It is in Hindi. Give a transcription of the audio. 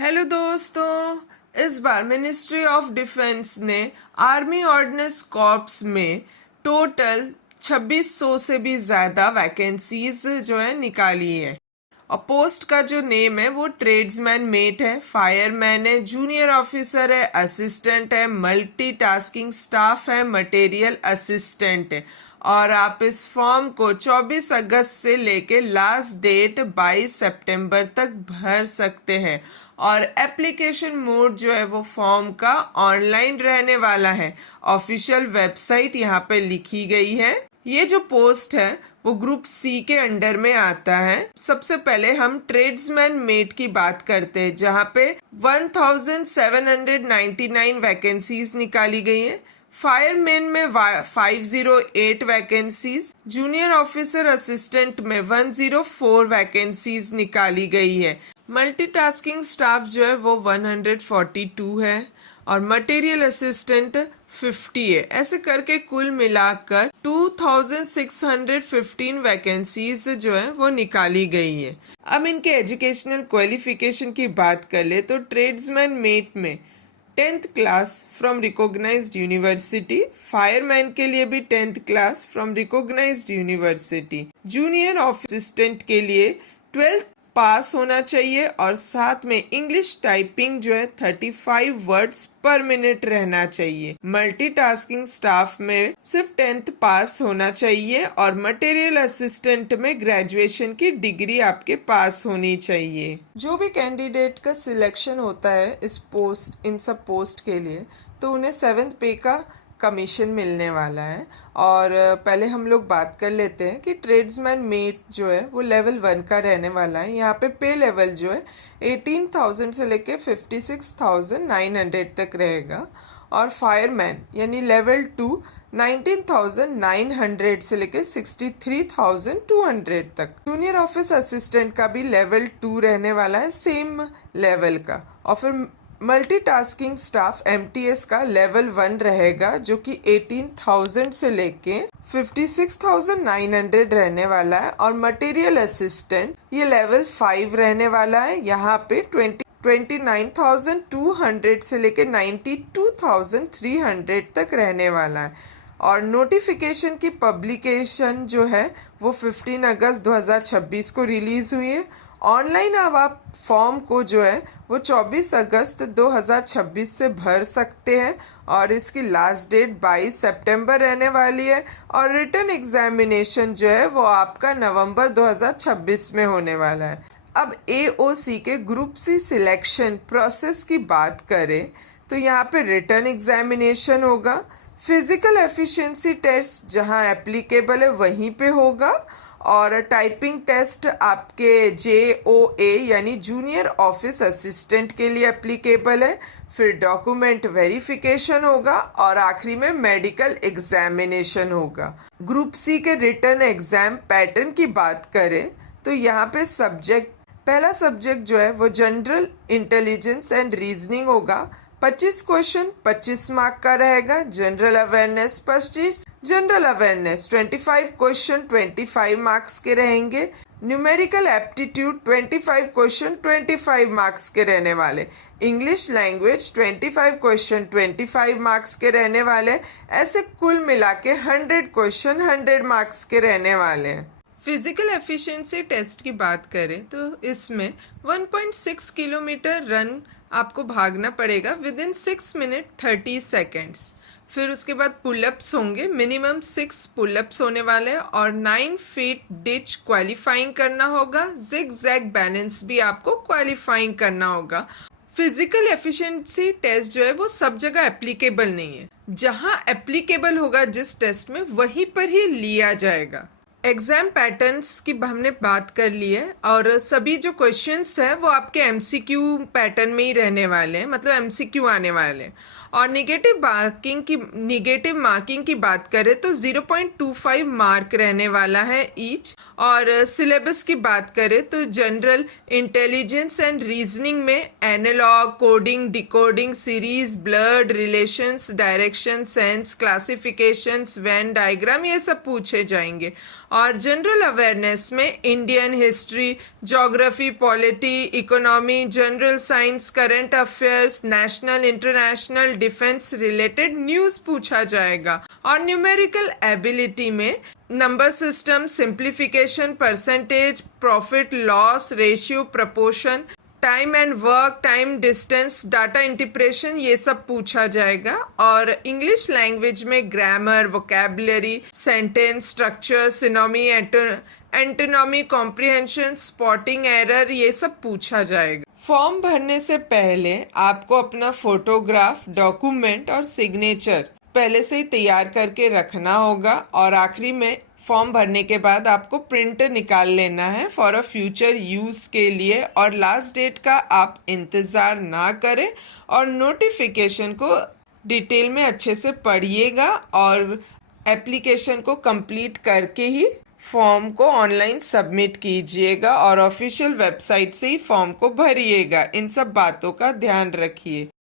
हेलो दोस्तों, इस बार मिनिस्ट्री ऑफ डिफेंस ने आर्मी ऑर्डिनेंस कॉर्प्स में टोटल 2600 से भी ज़्यादा वैकेंसीज जो है निकाली है। और पोस्ट का जो नेम है वो ट्रेड्समैन मेट है, फायरमैन है, जूनियर ऑफिसर है, असिस्टेंट है, मल्टीटास्किंग स्टाफ है, मटेरियल असिस्टेंट है। और आप इस फॉर्म को 24 अगस्त से लेके लास्ट डेट 22 सितंबर तक भर सकते हैं। और एप्लीकेशन मोड जो है वो फॉर्म का ऑनलाइन रहने वाला है। ऑफिशियल वेबसाइट यहाँ पे लिखी गई है। ये जो पोस्ट है वो ग्रुप सी के अंडर में आता है। सबसे पहले हम ट्रेड्समैन मेट की बात करते हैं, जहाँ पे 1799 वैकेंसीज निकाली गई है। फायरमैन में 508 वैकेंसीज, जूनियर ऑफिसर असिस्टेंट में 104 वैकेंसीज निकाली गई है। मल्टीटास्किंग स्टाफ जो है वो 142 है और मटेरियल असिस्टेंट 50 है। ऐसे करके कुल मिलाकर 2615 वैकेंसीज जो है वो निकाली गई है। अब इनके एजुकेशनल क्वालिफिकेशन की बात कर ले तो ट्रेड्समैन मेट में 10th class from recognised university, fireman के लिए भी 10th class from recognised university, junior assistant के लिए 12th पास होना चाहिए और साथ में इंग्लिश टाइपिंग जो है 35 वर्ड्स पर मिनट रहना चाहिए। मल्टीटास्किंग स्टाफ में सिर्फ 10th पास होना चाहिए और मटेरियल असिस्टेंट में ग्रेजुएशन की डिग्री आपके पास होनी चाहिए। जो भी कैंडिडेट का सिलेक्शन होता है इन सब पोस्ट के लिए, तो उन्हें 7th पे का कमीशन मिलने वाला है। और पहले हम लोग बात कर लेते हैं कि ट्रेड्समैन मेट जो है वो लेवल 1 का रहने वाला है। यहाँ पे पे लेवल जो है 18,000 से लेके 56,900 तक रहेगा। और फायरमैन यानी लेवल 2 19,900 से लेके 63,200 तक। जूनियर ऑफिस असिस्टेंट का भी लेवल 2 रहने वाला है, सेम लेवल का। और फिर मल्टीटास्किंग स्टाफ MTS का लेवल 1 रहेगा, जो कि 18,000 से लेके 56,900 रहने वाला है। और मटेरियल असिस्टेंट ये लेवल 5 रहने वाला है। यहाँ पे 29,200 से लेके 92,300 तक रहने वाला है। और नोटिफिकेशन की पब्लिकेशन जो है वो 15 अगस्त 2026 को रिलीज हुई है। ऑनलाइन अब आप फॉर्म को जो है वो 24 अगस्त 2026 से भर सकते हैं और इसकी लास्ट डेट 22 सितंबर रहने वाली है। और रिटन एग्जामिनेशन जो है वो आपका नवंबर 2026 में होने वाला है। अब AOC के ग्रुप सी सिलेक्शन प्रोसेस की बात करें तो यहाँ पे रिटन एग्जामिनेशन होगा, फिजिकल एफिशिएंसी टेस्ट जहाँ एप्लीकेबल है वहीं पे होगा, और टाइपिंग टेस्ट आपके JOA यानी जूनियर ऑफिस असिस्टेंट के लिए एप्लीकेबल है। फिर डॉक्यूमेंट वेरिफिकेशन होगा और आखिरी में मेडिकल एग्जामिनेशन होगा। ग्रुप सी के रिटन एग्जाम पैटर्न की बात करें तो यहाँ पे पहला सब्जेक्ट जो है वो जनरल इंटेलिजेंस एंड रीजनिंग होगा। 25 क्वेश्चन 25 मार्क का रहेगा। General awareness 25, general awareness 25 question 25 marks के रहेंगे। न्यूमेरिकल एप्टीट्यूड 25 क्वेश्चन 25 मार्क्स के रहने वाले। इंग्लिश लैंग्वेज 25 क्वेश्चन 25 मार्क्स के रहने वाले। ऐसे कुल मिला के 100 क्वेश्चन 100 मार्क्स के रहने वाले हैं। फिजिकल एफिशिएंसी टेस्ट की बात करें तो इसमें 1.6 किलोमीटर रन आपको भागना पड़ेगा विद इन 6 मिनट 30 सेकेंड्स। फिर उसके बाद पुलअप्स होंगे, मिनिमम 6 पुलअप्स होने वाले हैं। और 9 फीट डिच क्वालिफाइंग करना होगा। जिग जैग बैलेंस भी आपको क्वालिफाइंग करना होगा। फिजिकल एफिशिएंसी टेस्ट जो है वो सब जगह एप्लीकेबल नहीं है। जहां एप्लीकेबल होगा जिस टेस्ट में वहीं पर ही लिया जाएगा। एग्जाम पैटर्न्स की हमने बात कर ली है और सभी जो क्वेश्चंस हैं वो आपके MCQ पैटर्न में ही रहने वाले हैं, मतलब MCQ आने वाले हैं। और निगेटिव मार्किंग की बात करें तो 0.25 मार्क रहने वाला है ईच। और सिलेबस की बात करें तो जनरल इंटेलिजेंस एंड रीजनिंग में analog, coding, decoding, series, blood, relations, direction, sense, classifications, Venn diagram, ये सब पूछे जाएंगे। और जनरल अवेयरनेस में Indian history, geography, polity, economy, general science, current affairs, national, international, defence related news पूछा जाएगा। और न्यूमेरिकल एबिलिटी में number system, simplification, percentage, profit loss ratio, proportion, time and work, time distance, data interpretation, ये सब पूछा जाएगा। और इंग्लिश लैंग्वेज में grammar, vocabulary, sentence structure, synonymy, antonymy, comprehension, spotting error, ये सब पूछा जाएगा। फॉर्म भरने से पहले आपको अपना फोटोग्राफ, डॉक्यूमेंट और सिग्नेचर पहले से ही तैयार करके रखना होगा। और आखिरी में फॉर्म भरने के बाद आपको प्रिंट निकाल लेना है फॉर अ फ्यूचर यूज़ के लिए। और लास्ट डेट का आप इंतज़ार ना करें और नोटिफिकेशन को डिटेल में अच्छे से पढ़िएगा और एप्लीकेशन को कंप्लीट करके ही फॉर्म को ऑनलाइन सबमिट कीजिएगा और ऑफिशियल वेबसाइट से ही फॉर्म को भरिएगा। इन सब बातों का ध्यान रखिए।